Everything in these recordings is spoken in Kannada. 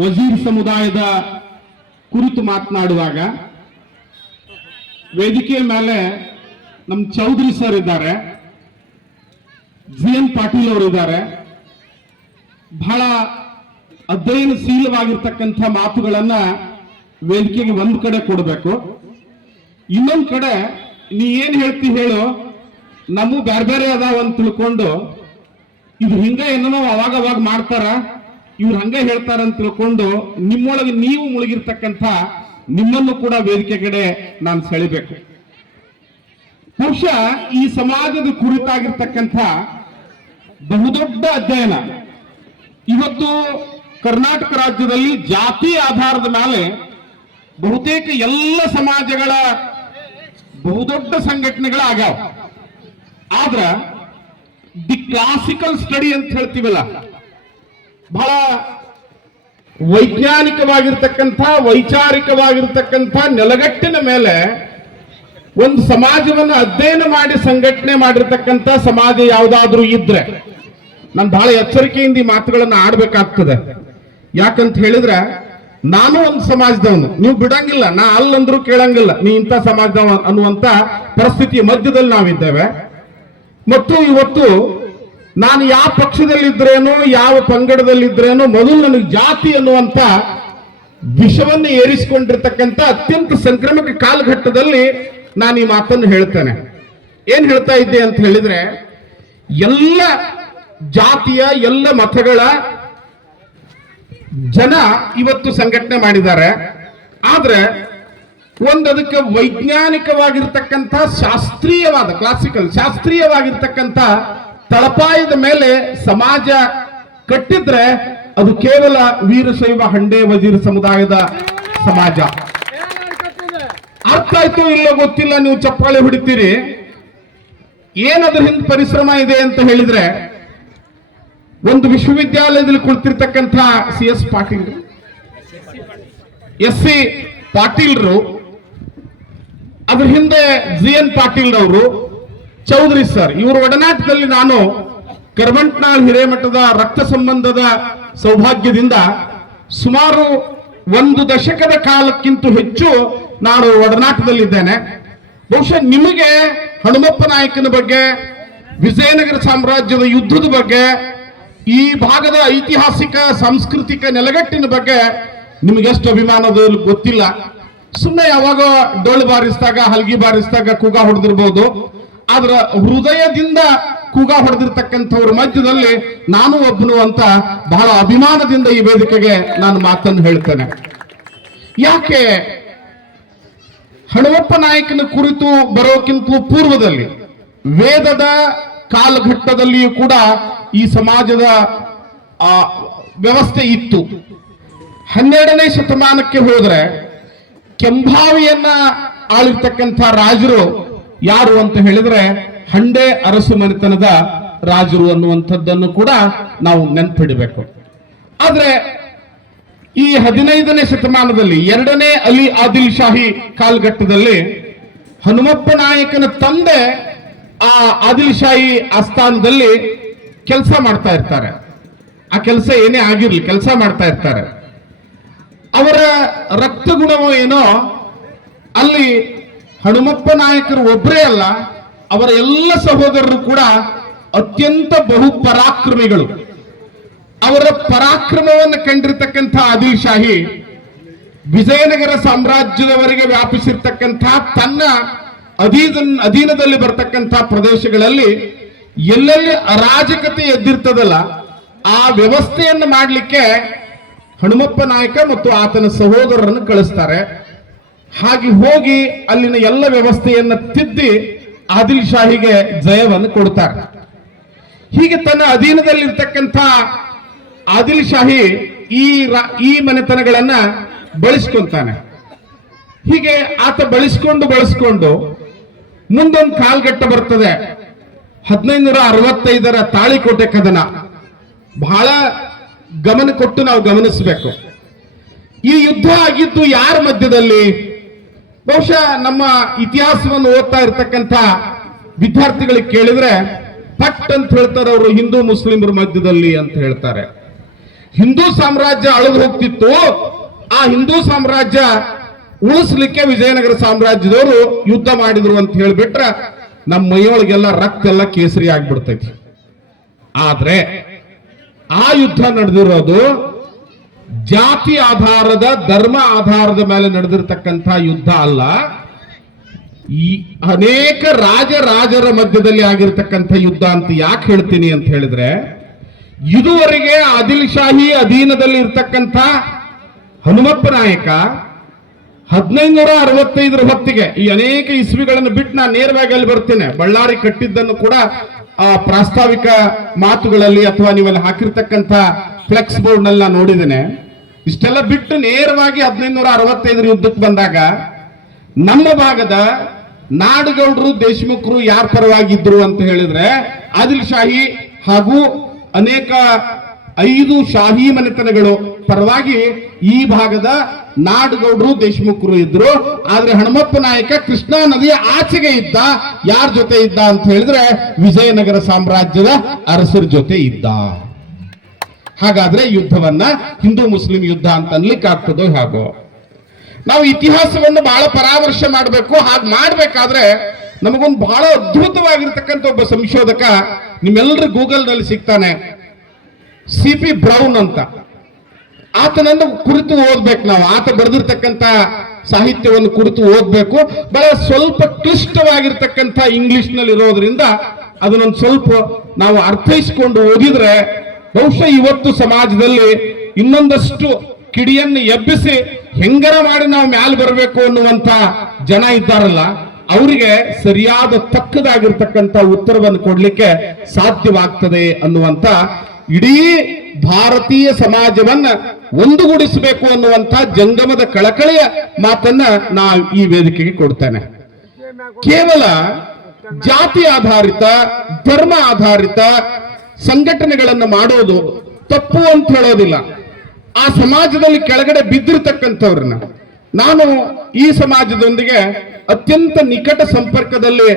ವಜೀರ್ ಸಮುದಾಯದ ಕುರಿತು ಮಾತನಾಡುವಾಗ ವೇದಿಕೆಯ ಮೇಲೆ ನಮ್ಮ ಚೌಧರಿ ಸರ್ ಇದ್ದಾರೆ. ಜಿ ಎನ್ ಪಾಟೀಲ್ ಅವರು ಇದ್ದಾರೆ. ಬಹಳ ಅಧ್ಯಯನಶೀಲವಾಗಿರ್ತಕ್ಕಂಥ ಮಾತುಗಳನ್ನ ವೇದಿಕೆಗೆ ಒಂದು ಕಡೆ ಕೊಡಬೇಕು. ಇನ್ನೊಂದು ಕಡೆ ನೀ ಏನು ಹೇಳ್ತಿ ಹೇಳು ನಮ್ಮ ಬೇರೆ ಬೇರೆ ಅದಾವ ಅಂತ ತಿಳ್ಕೊಂಡು, ಇದು ಹಿಂಗ ಏನೋ ಅವಾಗವಾಗ ಅವಾಗ ಮಾಡ್ತಾರ. ಇವ್ರು ಹಂಗೆ ಹೇಳ್ತಾರಂತ ತಿಳ್ಕೊಂಡು ನಿಮ್ಮೊಳಗೆ ನೀವು ಮುಳುಗಿರ್ತಕ್ಕಂಥ ನಿಮ್ಮನ್ನು ಕೂಡ ವೇದಿಕೆ ಕಡೆ ನಾನು ಸೆಳಿಬೇಕು. ಬಹುಶಃ ಈ ಸಮಾಜದ ಕುರಿತಾಗಿರ್ತಕ್ಕಂಥ ಬಹುದೊಡ್ಡ ಅಧ್ಯಯನ. ಇವತ್ತು ಕರ್ನಾಟಕ ರಾಜ್ಯದಲ್ಲಿ ಜಾತಿ ಆಧಾರದ ಮೇಲೆ ಬಹುತೇಕ ಎಲ್ಲ ಸಮಾಜಗಳ ಬಹುದೊಡ್ಡ ಸಂಘಟನೆಗಳ ಆಗ್ಯಾವ ಆದ್ರ, ದಿ ಕ್ಲಾಸಿಕಲ್ ಸ್ಟಡಿ ಅಂತ ಹೇಳ್ತೀವಲ್ಲ ಬಹಳ ವೈಜ್ಞಾನಿಕವಾಗಿರ್ತಕ್ಕಂಥ, ವೈಚಾರಿಕವಾಗಿರ್ತಕ್ಕಂಥ ನೆಲಗಟ್ಟಿನ ಮೇಲೆ ಒಂದು ಸಮಾಜವನ್ನು ಅಧ್ಯಯನ ಮಾಡಿ ಸಂಘಟನೆ ಮಾಡಿರ್ತಕ್ಕಂಥ ಸಮಾಜ ಯಾವುದಾದ್ರೂ ಇದ್ರೆ ನಾನು ಬಹಳ ಎಚ್ಚರಿಕೆಯಿಂದ ಈ ಮಾತುಗಳನ್ನು ಆಡ್ಬೇಕಾಗ್ತದೆ. ಯಾಕಂತ ಹೇಳಿದ್ರೆ, ನಾನು ಒಂದು ಸಮಾಜದವನು, ನೀವು ಬಿಡಂಗಿಲ್ಲ, ನಾ ಅಲ್ಲಂದ್ರೂ ಕೇಳಂಗಿಲ್ಲ, ನೀ ಇಂಥ ಸಮಾಜದವ ಅನ್ನುವಂತ ಪರಿಸ್ಥಿತಿಯ ಮಧ್ಯದಲ್ಲಿ ನಾವಿದ್ದೇವೆ. ಮತ್ತು ಇವತ್ತು ನಾನು ಯಾವ ಪಕ್ಷದಲ್ಲಿದ್ರೇನೋ, ಯಾವ ಪಂಗಡದಲ್ಲಿದ್ರೇನೋ, ಮೊದಲು ನನಗೆ ಜಾತಿ ಅನ್ನುವಂತ ವಿಷವನ್ನು ಏರಿಸಿಕೊಂಡಿರ್ತಕ್ಕಂಥ ಅತ್ಯಂತ ಸಂಕ್ರಮಕ ಕಾಲಘಟ್ಟದಲ್ಲಿ ನಾನು ಈ ಮಾತನ್ನು ಹೇಳ್ತೇನೆ. ಏನ್ ಹೇಳ್ತಾ ಇದ್ದೆ ಅಂತ ಹೇಳಿದ್ರೆ, ಎಲ್ಲ ಜಾತಿಯ, ಎಲ್ಲ ಮತಗಳ ಜನ ಇವತ್ತು ಸಂಘಟನೆ ಮಾಡಿದ್ದಾರೆ. ಆದ್ರೆ ಒಂದು ಅದಕ್ಕೆ ವೈಜ್ಞಾನಿಕವಾಗಿರ್ತಕ್ಕಂಥ ಶಾಸ್ತ್ರೀಯವಾದ ಕ್ಲಾಸಿಕಲ್ ಶಾಸ್ತ್ರೀಯವಾಗಿರ್ತಕ್ಕಂಥ ತಳಪಾಯದ ಮೇಲೆ ಸಮಾಜ ಕಟ್ಟಿದ್ರೆ ಅದು ಕೇವಲ ವೀರಶೈವ ಹಂಡೆ ವಜೀರ್ ಸಮುದಾಯದ ಸಮಾಜ. ಅರ್ಥ ಆಯ್ತು ಇಲ್ಲ ಗೊತ್ತಿಲ್ಲ, ನೀವು ಚಪ್ಪಾಳೆ ಹೊಡಿತೀರಿ. ಏನದ್ರ ಹಿಂದೆ ಪರಿಶ್ರಮ ಇದೆ ಅಂತ ಹೇಳಿದ್ರೆ ಒಂದು ವಿಶ್ವವಿದ್ಯಾಲಯದಲ್ಲಿ ಕುಳಿತಿರ್ತಕ್ಕಂಥ C S Patil, S C ಪಾಟೀಲ್ರು, ಅದ್ರ ಹಿಂದೆ ಜಿ ಎನ್ ಪಾಟೀಲ್ ಅವರು ಚೌಧರಿ ಸರ್, ಇವರ ಒಡನಾಟದಲ್ಲಿ ನಾನು ಕರ್ಮಂಟ್ನಾಳ್ ಹಿರೇಮಠದ ರಕ್ತ ಸಂಬಂಧದ ಸೌಭಾಗ್ಯದಿಂದ ಸುಮಾರು ಒಂದು ದಶಕದ ಕಾಲಕ್ಕಿಂತ ಹೆಚ್ಚು ನಾನು ಒಡನಾಟದಲ್ಲಿದ್ದೇನೆ. ಬಹುಶಃ ನಿಮಗೆ ಹನುಮಪ್ಪ ನಾಯಕನ ಬಗ್ಗೆ, ವಿಜಯನಗರ ಸಾಮ್ರಾಜ್ಯದ ಯುದ್ಧದ ಬಗ್ಗೆ, ಈ ಭಾಗದ ಐತಿಹಾಸಿಕ, ಸಾಂಸ್ಕೃತಿಕ ನೆಲೆಗಟ್ಟಿನ ಬಗ್ಗೆ ನಿಮಗೆಷ್ಟು ಅಭಿಮಾನದ ಗೊತ್ತಿಲ್ಲ. ಸುಮ್ಮನೆ ಯಾವಾಗ ಡೊಳ್ಳು ಬಾರಿಸಿದಾಗ, ಹಲ್ಗಿ ಬಾರಿಸಿದಾಗ ಕೂಗ ಹೊಡೆದಿರ್ಬೋದು. ಆದ್ರ ಹೃದಯದಿಂದ ಕೂಗ ಹೊಡೆದಿರ್ತಕ್ಕಂಥವ್ರ ಮಧ್ಯದಲ್ಲಿ ನಾನು ಒಬ್ಬನು ಅಂತ ಬಹಳ ಅಭಿಮಾನದಿಂದ ಈ ವೇದಿಕೆಗೆ ನಾನು ಮಾತನ್ನು ಹೇಳ್ತೇನೆ. ಯಾಕೆ? ಹಣವಪ್ಪ ನಾಯಕನ ಕುರಿತು ಬರೋಕ್ಕಿಂತ ಪೂರ್ವದಲ್ಲಿ, ವೇದದ ಕಾಲಘಟ್ಟದಲ್ಲಿಯೂ ಕೂಡ ಈ ಸಮಾಜದ, ಆ, ವ್ಯವಸ್ಥೆ ಇತ್ತು. ಹನ್ನೆರಡನೇ ಶತಮಾನಕ್ಕೆ ಹೋದ್ರೆ ಕೆಂಭಾವಿಯನ್ನ ಆಳಿರ್ತಕ್ಕಂಥ ರಾಜರು ಯಾರು ಅಂತ ಹೇಳಿದ್ರೆ ಹಂಡೆ ಅರಸು ಮನೆತನದ ರಾಜರು ಅನ್ನುವಂಥದ್ದನ್ನು ಕೂಡ ನಾವು ನೆನ್ಪಿಡಬೇಕು. ಆದ್ರೆ ಈ ಹದಿನೈದನೇ ಶತಮಾನದಲ್ಲಿ ಎರಡನೇ ಅಲಿ ಆದಿಲ್ ಶಾಹಿ ಕಾಲಘಟ್ಟದಲ್ಲಿ ಹನುಮಪ್ಪ ನಾಯಕನ ತಂದೆ ಆ ಆದಿಲ್ ಶಾಹಿ ಆಸ್ಥಾನದಲ್ಲಿ ಕೆಲಸ ಮಾಡ್ತಾ ಇರ್ತಾರೆ. ಆ ಕೆಲಸ ಏನೇ ಆಗಿರ್ಲಿ ಕೆಲಸ ಮಾಡ್ತಾ ಇರ್ತಾರೆ. ಅವರ ರಕ್ತ ಗುಣವೋ ಏನೋ ಅಲ್ಲಿ ಹನುಮಪ್ಪ ನಾಯಕರು ಒಬ್ಬರೇ ಅಲ್ಲ, ಅವರ ಎಲ್ಲ ಸಹೋದರರು ಕೂಡ ಅತ್ಯಂತ ಬಹು ಪರಾಕ್ರಮಿಗಳು. ಅವರ ಪರಾಕ್ರಮವನ್ನು ಕಂಡಿರ್ತಕ್ಕಂಥ ಆದಿಲ್ ಶಾಹಿ ವಿಜಯನಗರ ಸಾಮ್ರಾಜ್ಯದವರೆಗೆ ವ್ಯಾಪಿಸಿರ್ತಕ್ಕಂಥ ತನ್ನ ಅಧೀನ ಅಧೀನದಲ್ಲಿ ಬರ್ತಕ್ಕಂಥ ಪ್ರದೇಶಗಳಲ್ಲಿ ಎಲ್ಲೆಲ್ಲಿ ಅರಾಜಕತೆ ಎದ್ದಿರ್ತದಲ್ಲ, ಆ ವ್ಯವಸ್ಥೆಯನ್ನು ಮಾಡಲಿಕ್ಕೆ ಹನುಮಪ್ಪ ನಾಯಕ ಮತ್ತು ಆತನ ಸಹೋದರರನ್ನು ಕಳಿಸ್ತಾರೆ. ಹಾಗೆ ಹೋಗಿ ಅಲ್ಲಿನ ಎಲ್ಲ ವ್ಯವಸ್ಥೆಯನ್ನ ತಿದ್ದಿ ಆದಿಲ್ ಶಾಹಿಗೆ ಜಯವನ್ನು ಕೊಡ್ತಾರೆ. ಹೀಗೆ ತನ್ನ ಅಧೀನದಲ್ಲಿರ್ತಕ್ಕಂಥ ಆದಿಲ್ ಶಾಹಿ ಈ ಈ ಮನೆತನಗಳನ್ನ ಬಳಸ್ಕೊಂತಾನೆ. ಹೀಗೆ ಆತ ಬಳಸ್ಕೊಂಡು ಬಳಸ್ಕೊಂಡು ಮುಂದೊಂದು ಕಾಲ್ಗಟ್ಟ ಬರ್ತದೆ. ಹದಿನೈದುನೂರ ಅರವತ್ತೈದರ ತಾಳಿಕೋಟೆ ಕದನ. ಬಹಳ ಗಮನ ಕೊಟ್ಟು ನಾವು ಗಮನಿಸಬೇಕು. ಈ ಯುದ್ಧ ಆಗಿದ್ದು ಯಾರ ಮಧ್ಯದಲ್ಲಿ? ಬಹುಶಃ ನಮ್ಮ ಇತಿಹಾಸವನ್ನು ಓದ್ತಾ ಇರತಕ್ಕಂಥ ವಿದ್ಯಾರ್ಥಿಗಳಿಗೆ ಕೇಳಿದ್ರೆ ಪಟ್ ಅಂತ ಹೇಳ್ತಾರೆ ಅವರು, ಹಿಂದೂ ಮುಸ್ಲಿಮರ ಮಧ್ಯದಲ್ಲಿ ಅಂತ ಹೇಳ್ತಾರೆ. ಹಿಂದೂ ಸಾಮ್ರಾಜ್ಯ ಅಳದು ಹೋಗ್ತಿತ್ತು. ಆ ಹಿಂದೂ ಸಾಮ್ರಾಜ್ಯ ಉಳಿಸ್ಲಿಕ್ಕೆ ವಿಜಯನಗರ ಸಾಮ್ರಾಜ್ಯದವರು ಯುದ್ಧ ಮಾಡಿದ್ರು ಅಂತ ಹೇಳಿಬಿಟ್ರೆ ನಮ್ಮ ಮೈಯೊಳಗೆಲ್ಲ ರಕ್ತ ಎಲ್ಲ ಕೇಸರಿ ಆಗ್ಬಿಡ್ತೈತಿ. ಆದ್ರೆ ಆ ಯುದ್ಧ ನಡೆದಿರೋದು ಜಾತಿ ಆಧಾರದ, ಧರ್ಮ ಆಧಾರದ ಮೇಲೆ ನಡೆದಿರ್ತಕ್ಕಂಥ ಯುದ್ಧ ಅಲ್ಲ. ಈ ಅನೇಕ ರಾಜ ರಾಜರ ಮಧ್ಯದಲ್ಲಿ ಆಗಿರ್ತಕ್ಕಂಥ ಯುದ್ಧ ಅಂತ ಯಾಕೆ ಹೇಳ್ತೀನಿ ಅಂತ ಹೇಳಿದ್ರೆ, ಇದುವರೆಗೆ ಆದಿಲ್ ಶಾಹಿ ಅಧೀನದಲ್ಲಿ ಇರ್ತಕ್ಕಂಥ ಹನುಮಪ್ಪ ನಾಯಕ ಹದಿನೈದುನೂರ ಅರವತ್ತೈದರ ಹೊತ್ತಿಗೆ ಈ ಅನೇಕ ಇಸ್ವಿಗಳನ್ನು ಬಿಟ್ಟು ನಾನು ನೇರವಾಗಿ ಅಲ್ಲಿ ಬರ್ತೇನೆ. ಬಳ್ಳಾರಿ ಕಟ್ಟಿದ್ದನ್ನು ಕೂಡ ಆ ಪ್ರಾಸ್ತಾವಿಕ ಮಾತುಗಳಲ್ಲಿ ಅಥವಾ ನೀವಲ್ಲಿ ಹಾಕಿರ್ತಕ್ಕಂಥ ಫ್ಲೆಕ್ಸ್ ಬೋರ್ಡ್ನಲ್ಲಿ ನೋಡಿದ್ದೇನೆ. ಇಷ್ಟೆಲ್ಲ ಬಿಟ್ಟು ನೇರವಾಗಿ ಹದಿನೈದುನೂರ ಅರವತ್ತೈದರ ಯುದ್ಧಕ್ಕೆ ಬಂದಾಗ ನಮ್ಮ ಭಾಗದ ನಾಡುಗೌಡರು, ದೇಶಮುಖರು ಯಾರ ಪರವಾಗಿದ್ರು ಅಂತ ಹೇಳಿದ್ರೆ ಆದಿಲ್ ಶಾಹಿ ಹಾಗೂ ಅನೇಕ ಐದು ಶಾಹಿ ಮನೆತನಗಳು ಪರವಾಗಿ ಈ ಭಾಗದ ನಾಡುಗೌಡರು, ದೇಶಮುಖರು ಇದ್ರು. ಆದ್ರೆ ಹನುಮಪ್ಪ ನಾಯಕ ಕೃಷ್ಣಾ ನದಿಯ ಆಚೆಗೆ ಇದ್ದ, ಯಾರ ಜೊತೆ ಇದ್ದ ಅಂತ ಹೇಳಿದ್ರೆ ವಿಜಯನಗರ ಸಾಮ್ರಾಜ್ಯದ ಅರಸರ ಜೊತೆ ಇದ್ದ. ಹಾಗಾದ್ರೆ ಯುದ್ಧವನ್ನ ಹಿಂದೂ ಮುಸ್ಲಿಂ ಯುದ್ಧ ಅಂತ ಅನ್ಲಿಕ್ಕೆ ಆಗ್ತದೋ ಹಾಗೋ. ನಾವು ಇತಿಹಾಸವನ್ನು ಬಹಳ ಪರಾಮರ್ಶೆ ಮಾಡಬೇಕು, ಹಾಗೆ ಮಾಡಬೇಕಾದ್ರೆ ನಮಗೊಂದು ಬಹಳ ಅದ್ಭುತವಾಗಿರ್ತಕ್ಕಂಥ ಒಬ್ಬ ಸಂಶೋಧಕ ನಿಮ್ಮೆಲ್ಲರೂ ಗೂಗಲ್ನಲ್ಲಿ ಸಿಗ್ತಾನೆ. ಸಿ ಪಿ ಬ್ರೌನ್ ಅಂತ. ಆತನನ್ನು ಕುರಿತು ಓದ್ಬೇಕು ನಾವು. ಆತ ಬರೆದಿರ್ತಕ್ಕಂಥ ಸಾಹಿತ್ಯವನ್ನು ಕುರಿತು ಓದ್ಬೇಕು. ಬಹಳ ಸ್ವಲ್ಪ ಕ್ಲಿಷ್ಟವಾಗಿರ್ತಕ್ಕಂಥ ಇಂಗ್ಲಿಷ್ನಲ್ಲಿ ಇರೋದ್ರಿಂದ ಅದನ್ನೊಂದು ಸ್ವಲ್ಪ ನಾವು ಅರ್ಥೈಸಿಕೊಂಡು ಓದಿದ್ರೆ ಬಹುಶಃ ಇವತ್ತು ಸಮಾಜದಲ್ಲಿ ಇನ್ನೊಂದಷ್ಟು ಕಿಡಿಯನ್ನು ಎಬ್ಬಿಸಿ ಹೆಂಗರ ಮಾಡಿ ನಾವು ಮ್ಯಾಲ್ ಬರಬೇಕು ಅನ್ನುವಂತ ಜನ ಇದ್ದಾರಲ್ಲ, ಅವರಿಗೆ ಸರಿಯಾದ ತಕ್ಕದಾಗಿರ್ತಕ್ಕಂಥ ಉತ್ತರವನ್ನು ಕೊಡ್ಲಿಕ್ಕೆ ಸಾಧ್ಯವಾಗ್ತದೆ ಅನ್ನುವಂತ ಇಡೀ ಭಾರತೀಯ ಸಮಾಜವನ್ನ ಒಂದುಗೂಡಿಸಬೇಕು ಅನ್ನುವಂತ ಜಂಗಮದ ಕಳಕಳಿಯ ಮಾತನ್ನ ನಾ ಈ ವೇದಿಕೆಗೆ ಕೊಡ್ತೇನೆ. ಕೇವಲ ಜಾತಿ ಆಧಾರಿತ, ಧರ್ಮ ಆಧಾರಿತ ಸಂಘಟನೆಗಳನ್ನು ಮಾಡೋದು ತಪ್ಪು ಅಂತ ಹೇಳೋದಿಲ್ಲ. ಆ ಸಮಾಜದಲ್ಲಿ ಕೆಳಗಡೆ ಬಿದ್ದಿರ್ತಕ್ಕಂಥವ್ರನ್ನ ನಾನು ಈ ಸಮಾಜದೊಂದಿಗೆ ಅತ್ಯಂತ ನಿಕಟ ಸಂಪರ್ಕದಲ್ಲಿ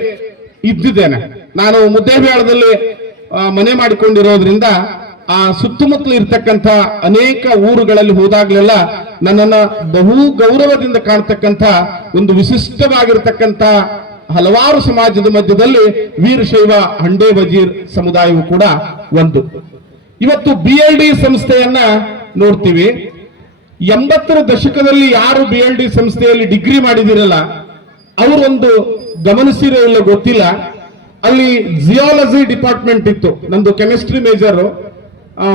ಇದ್ದಿದ್ದೇನೆ. ನಾನು ಮುದ್ದೇಬೇಳದಲ್ಲಿ ಮನೆ ಮಾಡಿಕೊಂಡಿರೋದ್ರಿಂದ ಆ ಸುತ್ತಮುತ್ತಲು ಇರ್ತಕ್ಕಂಥ ಅನೇಕ ಊರುಗಳಲ್ಲಿ ಹೋದಾಗ್ಲೆಲ್ಲ ನನ್ನನ್ನ ಬಹು ಗೌರವದಿಂದ ಕಾಣ್ತಕ್ಕಂಥ ಒಂದು ವಿಶಿಷ್ಟವಾಗಿರ್ತಕ್ಕಂಥ ಹಲವಾರು ಸಮಾಜದ ಮಧ್ಯದಲ್ಲಿ ವೀರಶೈವ ಹಂಡೆ ವಜೀರ್ ಸಮುದಾಯವು ಕೂಡ ಒಂದು. ಇವತ್ತು ಬಿ ಎಲ್ ಡಿ ಸಂಸ್ಥೆಯನ್ನ ನೋಡ್ತೀವಿ. ಎಂಬತ್ತರ ದಶಕದಲ್ಲಿ ಯಾರು ಬಿ ಎಲ್ ಡಿ ಸಂಸ್ಥೆಯಲ್ಲಿ ಡಿಗ್ರಿ ಮಾಡಿದಿರಲ್ಲ, ಅವರೊಂದು ಗಮನಿಸಿರೋ ಇಲ್ಲ ಗೊತ್ತಿಲ್ಲ. ಅಲ್ಲಿ ಜಿಯಾಲಜಿ ಡಿಪಾರ್ಟ್ಮೆಂಟ್ ಇತ್ತು. ನಂದು chemistry major.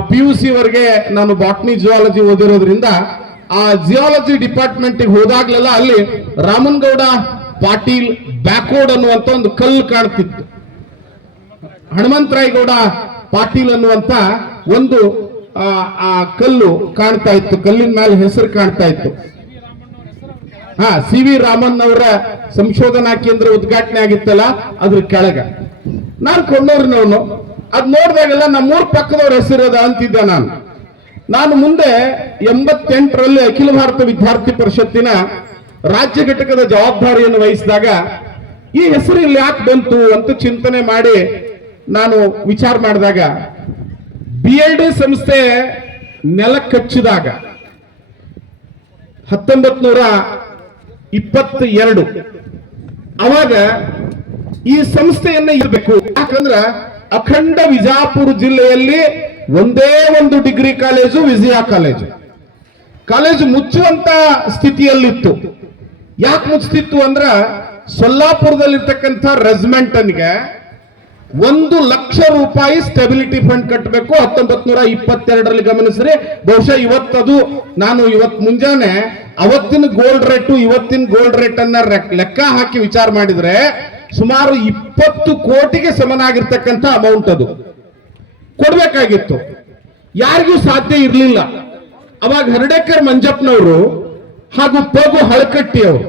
P U C ವರೆಗೆ ನಾನು ಬಾಟ್ನಿ ಜಿಯಾಲಜಿ ಓದಿರೋದ್ರಿಂದ ಆ ಜಿಯಾಲಜಿ ಡಿಪಾರ್ಟ್ಮೆಂಟ್ ಹೋದಾಗ್ಲೆಲ್ಲ ಅಲ್ಲಿ ರಾಮನ್ಗೌಡ ಪಾಟೀಲ್ ಬ್ಯಾಕ್ವರ್ಡ್ ಅನ್ನುವಂತ ಒಂದು ಕಲ್ಲು ಕಾಣ್ತಿತ್ತು. ಹನುಮಂತರಾಯಗೌಡ ಪಾಟೀಲ್ ಅನ್ನುವಂತ ಒಂದು ಆ, ಕಲ್ಲು ಕಾಣ್ತಾ ಇತ್ತು. ಕಲ್ಲಿನ ಮೇಲೆ ಹೆಸರು ಕಾಣ್ತಾ ಇತ್ತು. ಹಾ ಸಿ ವಿ ರಾಮನ್ ಅವರ ಸಂಶೋಧನಾ ಕೇಂದ್ರ ಉದ್ಘಾಟನೆ ಆಗಿತ್ತಲ್ಲ ಅದ್ರ ಕೆಳಗ. ನಾನು ಕೊಂಡವ್ರನವನು ಅದ್ ನೋಡಿದಾಗೆಲ್ಲ ನಮ್ಮೂರ್ ಪಕ್ಕದವ್ರ ಹೆಸರದ ಅಂತಿದ್ದೆ ನಾನು. ನಾನು ಮುಂದೆ ಎಂಬತ್ತೆಂಟರಲ್ಲಿ ಅಖಿಲ ಭಾರತ ವಿದ್ಯಾರ್ಥಿ ಪರಿಷತ್ತಿನ ರಾಜ್ಯ ಘಟಕದ ಜವಾಬ್ದಾರಿಯನ್ನು ವಹಿಸಿದಾಗ ಈ ಹೆಸರು ಇಲ್ಲಿ ಯಾಕೆ ಬಂತು ಅಂತ ಚಿಂತನೆ ಮಾಡಿ ನಾನು ವಿಚಾರ ಮಾಡಿದಾಗ ಬಿ ಎಲ್ ಡಿ ಸಂಸ್ಥೆ ನೆಲ ಕಚ್ಚಿದಾಗ ಹತ್ತೊಂಬತ್ ನೂರ ಇಪ್ಪತ್ತ ಎರಡು ಅವಾಗ ಈ ಸಂಸ್ಥೆಯನ್ನ ಇರಬೇಕು. ಯಾಕಂದ್ರ ಅಖಂಡ ವಿಜಾಪುರ ಜಿಲ್ಲೆಯಲ್ಲಿ ಒಂದೇ ಒಂದು degree college, Vijaya college. College ಮುಚ್ಚುವಂತ ಸ್ಥಿತಿಯಲ್ಲಿತ್ತು. ಯಾಕೆ ಮುಚ್ತಿತ್ತು ಅಂದ್ರ ಸೊಲ್ಲಾಪುರದಲ್ಲಿರ್ತಕ್ಕಂಥ ರೆಜಿಮೆಂಟ್ ಅನ್ಗೆ ಒಂದು ಲಕ್ಷ ರೂಪಾಯಿ ಸ್ಟೆಬಿಲಿಟಿ ಫಂಡ್ ಕಟ್ಟಬೇಕು ಹತ್ತೊಂಬತ್ ನೂರ ಇಪ್ಪತ್ತೆರಡರಲ್ಲಿ ಗಮನಿಸ್ರಿ. ಬಹುಶಃ ಇವತ್ತದು ನಾನು ಇವತ್ ಮುಂಜಾನೆ ಅವತ್ತಿನ ಗೋಲ್ಡ್ ರೇಟು ಇವತ್ತಿನ ಗೋಲ್ಡ್ ರೇಟ್ ಅನ್ನ ಲೆಕ್ಕ ಹಾಕಿ ವಿಚಾರ ಮಾಡಿದ್ರೆ ಸುಮಾರು ಇಪ್ಪತ್ತು ಕೋಟಿಗೆ ಸಮನಾಗಿರ್ತಕ್ಕಂಥ ಅಮೌಂಟ್ ಅದು. ಕೊಡ್ಬೇಕಾಗಿತ್ತು. ಯಾರಿಗೂ ಸಾಧ್ಯ ಇರಲಿಲ್ಲ. ಅವಾಗ ಹರ್ಡೇಕರ್ ಮಂಜಪ್ಪನವರು ಹಾಗೂ ಪಗು ಹಳಕಟ್ಟಿ ಅವರು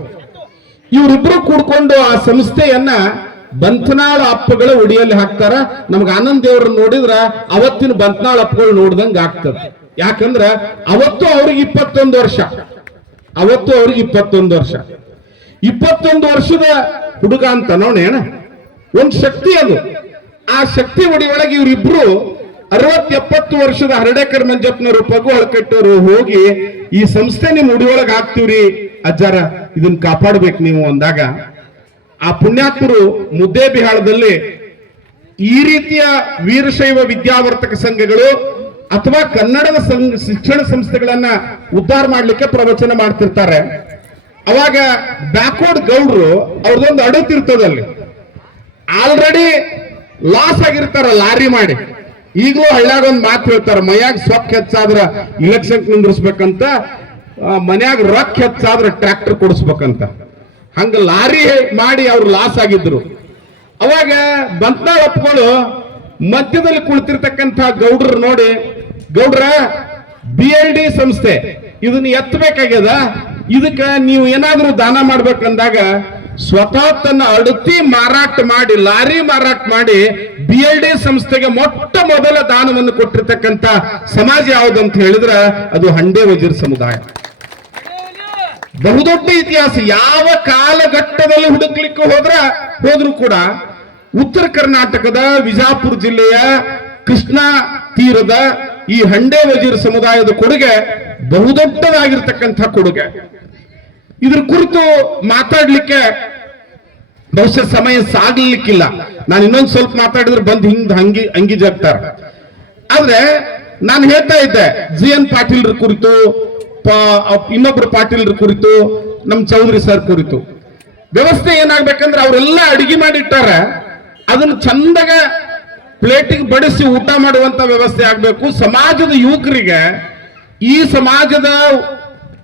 ಇವರಿಬ್ರು ಕೂಡ್ಕೊಂಡು ಆ ಸಂಸ್ಥೆಯನ್ನ ಬಂತನಾಳ ಅಪ್ಪಗಳ ಉಡಿಯಲ್ಲಿ ಹಾಕ್ತಾರ. ನಮ್ಗೆ ಆನಂದ್ ದೇವ್ರ ನೋಡಿದ್ರ ಅವತ್ತಿನ ಬಂತನಾಳ ಅಪ್ಪಗಳು ನೋಡ್ದಂಗ ಆಗ್ತದ. ಯಾಕಂದ್ರ ಅವತ್ತು ಅವ್ರಿಗೆ ಇಪ್ಪತ್ತೊಂದು ವರ್ಷ. ಅವತ್ತು ಅವ್ರಿಗೆ ಇಪ್ಪತ್ತೊಂದು ವರ್ಷ. ಇಪ್ಪತ್ತೊಂದು ವರ್ಷದ ಹುಡುಗ ಅಂತ ನೋಡೇಣ ಒಂದ್ ಶಕ್ತಿ ಅದು. ಆ ಶಕ್ತಿ ಒಡಿಯೊಳಗೆ ಇವರಿಬ್ರು ಅರವತ್ತೆಪ್ಪತ್ತು ವರ್ಷದ ಹರಡೇಕರ್ ಮಂಜಪ್ಪನವರು ಪಗು ಹೊಳಕಟ್ಟವರು ಹೋಗಿ ಈ ಸಂಸ್ಥೆ ನಿಮ್ ಉಡಿಯೊಳಗೆ ಹಾಕ್ತಿವ್ರಿ, ಅಜ್ಜಾರ ಇದನ್ನ ಕಾಪಾಡ್ಬೇಕು ನೀವು ಅಂದಾಗ, ಆ ಪುಣ್ಯಾತ್ಮರು ಮುದ್ದೆ ಬಿಹಾಳದಲ್ಲಿ ಈ ರೀತಿಯ ವೀರಶೈವ ವಿದ್ಯಾವರ್ತಕ ಸಂಘಗಳು ಅಥವಾ ಕನ್ನಡದ ಶಿಕ್ಷಣ ಸಂಸ್ಥೆಗಳನ್ನ ಉದ್ಧಾರ ಮಾಡ್ಲಿಕ್ಕೆ ಪ್ರವಚನ ಮಾಡ್ತಿರ್ತಾರೆ. ಅವಾಗ ಬ್ಯಾಕ್ವರ್ಡ್ ಗೌಡ್ರು ಅವ್ರದೊಂದು ಅಡುತ್ತಿರ್ತದಲ್ಲಿ ಆಲ್ರೆಡಿ ಲಾಸ್ ಆಗಿರ್ತಾರ ಲಾರಿ ಮಾಡಿ. ಈಗಲೂ ಹಳ್ಳ್ಯಾಗ ಒಂದು ಮಾತು ಹೇಳ್ತಾರ ಮೈಯಾಗ ಸೊಕ್ಕ ಹೆಚ್ಚಾದ್ರ ಇಲೆಕ್ಷನ್ ನಿಂದ್ರಿಸ್ಬೇಕಂತ ಮನ್ಯಾಗ ರೊಕ್ಕ ಹೆಚ್ಚಾದ್ರ ಟ್ರ್ಯಾಕ್ಟರ್ ಕೊಡಿಸ್ಬೇಕಂತ. ಹಂಗ ಲಾರಿ ಮಾಡಿ ಅವ್ರು ಲಾಸ್ ಆಗಿದ್ರು. ಅವಾಗ ಬಂತ ಒಪ್ಗಳು ಮಧ್ಯದಲ್ಲಿ ಕುಳಿತಿರ್ತಕ್ಕಂಥ ಗೌಡ್ರು ನೋಡಿ, ಗೌಡ್ರ ಬಿ ಎಲ್ ಡಿ ಸಂಸ್ಥೆ, ಇದನ್ನ ಎತ್ತಬೇಕಾಗ್ಯದ ಇದಕ್ಕ ನೀವು ಏನಾದರೂ ದಾನ ಮಾಡ್ಬೇಕಂದಾಗ ಸ್ವತಃ ತನ್ನ ಅಡತಿ ಮಾರಾಟ ಮಾಡಿ, ಲಾರಿ ಮಾರಾಟ ಮಾಡಿ ಬಿ ಎಲ್ ಡಿ ಸಂಸ್ಥೆಗೆ ಮೊಟ್ಟ ಮೊದಲ ದಾನವನ್ನು ಕೊಟ್ಟಿರ್ತಕ್ಕಂತ ಸಮಾಜ ಯಾವುದು ಅಂತ ಹೇಳಿದ್ರೆ ಅದು ಹಂಡೆ ವಜೀರ್ ಸಮುದಾಯ. ಬಹುದೊಡ್ಡ ಇತಿಹಾಸ. ಯಾವ ಕಾಲಘಟ್ಟದಲ್ಲಿ ಹುಡುಕ್ಲಿಕ್ಕೆ ಹೋದ್ರ ಹೋದ್ರು ಕೂಡ ಉತ್ತರ ಕರ್ನಾಟಕದ ವಿಜಾಪುರ ಜಿಲ್ಲೆಯ ಕೃಷ್ಣಾ ತೀರದ ಈ ಹಂಡೆ ವಜೀರ್ ಸಮುದಾಯದ ಕೊಡುಗೆ ಬಹುದೊಡ್ಡದಾಗಿರ್ತಕ್ಕಂಥ ಕೊಡುಗೆ. ಇದ್ರ ಕುರಿತು ಮಾತಾಡ್ಲಿಕ್ಕೆ ಬಹುಶಃ ಸಮಯ ಸಾಗ್ಲಿಕ್ಕಿಲ್ಲ. ನಾನು ಇನ್ನೊಂದು ಸ್ವಲ್ಪ ಮಾತಾಡಿದ್ರೆ ಬಂದು ಹಿಂಗ್ ಹಂಗಿ ಅಂಗಿ ಜಗ್ತಾರ. ಆದ್ರೆ ನಾನು ಹೇಳ್ತಾ ಇದ್ದೆ, ಜಿ ಎನ್ ಪಾಟೀಲ್ರ ಕುರಿತು ಇನ್ನೊಬ್ರು ಪಾಟೀಲ್ರ ಕುರಿತು, ನಮ್ ಚೌಧರಿ ಸರ್ ಕುರಿತು. ವ್ಯವಸ್ಥೆ ಏನಾಗ್ಬೇಕಂದ್ರೆ ಅವರೆಲ್ಲ ಅಡಿಗೆ ಮಾಡಿಟ್ಟಾರ, ಅದನ್ನ ಚಂದಾಗ ಪ್ಲೇಟಿಗೆ ಬಡಿಸಿ ಊಟ ಮಾಡುವಂತ ವ್ಯವಸ್ಥೆ ಆಗ್ಬೇಕು. ಸಮಾಜದ ಯುವಕರಿಗೆ ಈ ಸಮಾಜದ